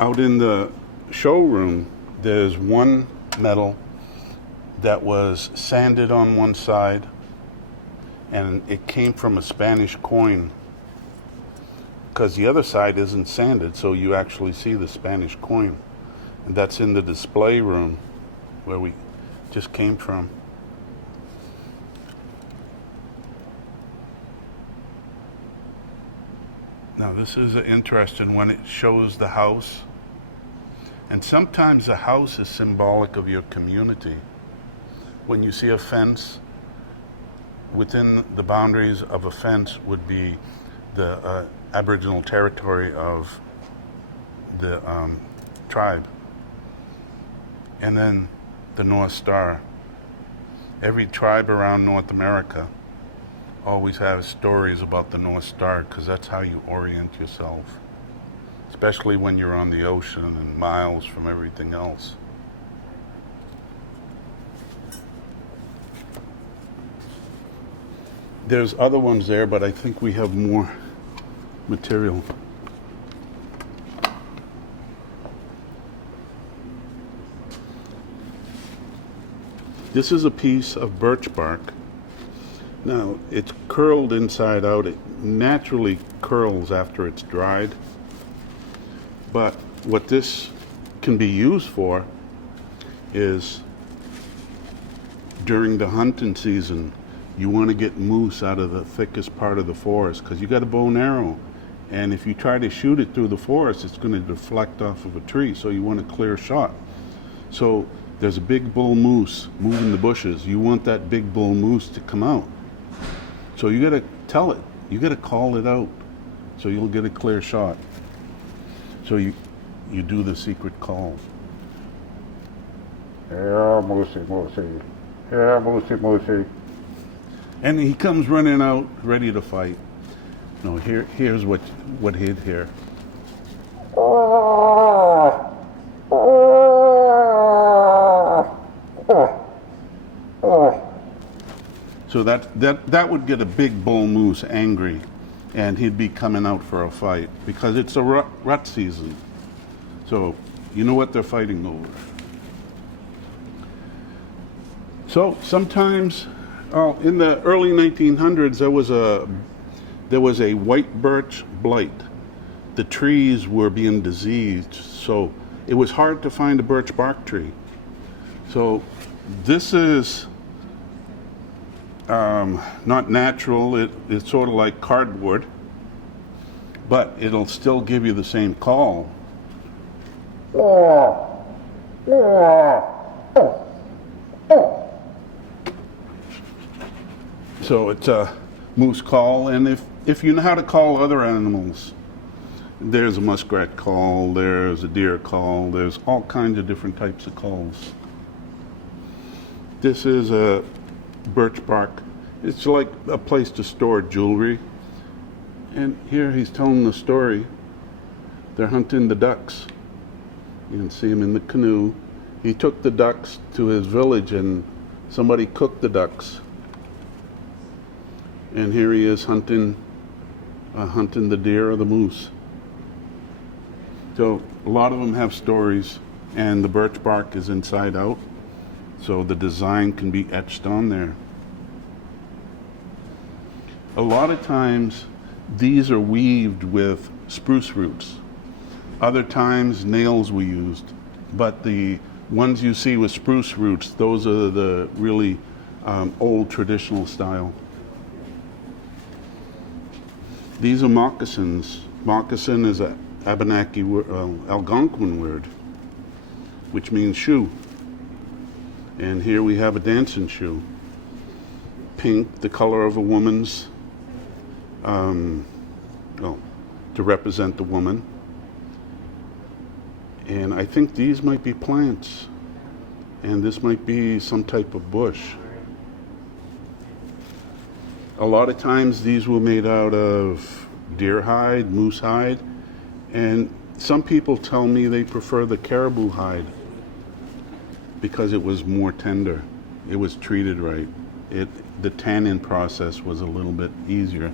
Out in the showroom, there's one metal that was sanded on one side, and it came from a Spanish coin, because the other side isn't sanded, so you actually see the Spanish coin. And that's in the display room where we just came from. Now this is interesting when it shows the house. And sometimes the house is symbolic of your community. When you see a fence, within the boundaries of a fence would be the Aboriginal territory of the tribe. And then the North Star. Every tribe around North America always has stories about the North Star, because that's how you orient yourself, especially when you're on the ocean and miles from everything else. There's other ones there, but I think we have more material. This is a piece of birch bark. Now, it's curled inside out. It naturally curls after it's dried. But what this can be used for is during the hunting season, you want to get moose out of the thickest part of the forest, because you got a bow and arrow. And if you try to shoot it through the forest, it's going to deflect off of a tree. So you want a clear shot. So there's a big bull moose moving the bushes. You want that big bull moose to come out. So you got to tell it. You got to call it out, so you'll get a clear shot. So you do the secret call. Yeah, moosey, moosey. Yeah, moosey, moosey. And he comes running out, ready to fight. No, here's what he'd hear. So that would get a big bull moose angry, and he'd be coming out for a fight, because it's a rut season. So you know what they're fighting over. So sometimes, in the early 1900s, there was a white birch blight. The trees were being diseased, so it was hard to find a birch bark tree. So this is not natural. It's sort of like cardboard, but it'll still give you the same call. So it's a moose call, and if you know how to call other animals, there's a muskrat call, there's a deer call, there's all kinds of different types of calls. This is a birch bark. It's like a place to store jewelry. And here he's telling the story. They're hunting the ducks. You can see him in the canoe. He took the ducks to his village, and somebody cooked the ducks. And here he is hunting the deer or the moose. So a lot of them have stories, and the birch bark is inside out, so the design can be etched on there. A lot of times these are weaved with spruce roots. Other times nails were used, but the ones you see with spruce roots, those are the really old traditional style. These are moccasins. Moccasin is an Abenaki Algonquin word, which means shoe. And here we have a dancing shoe. Pink, the color of a woman's, to represent the woman. And I think these might be plants, and this might be some type of bush. A lot of times these were made out of deer hide, moose hide, and some people tell me they prefer the caribou hide because it was more tender. It was treated right. The tanning process was a little bit easier.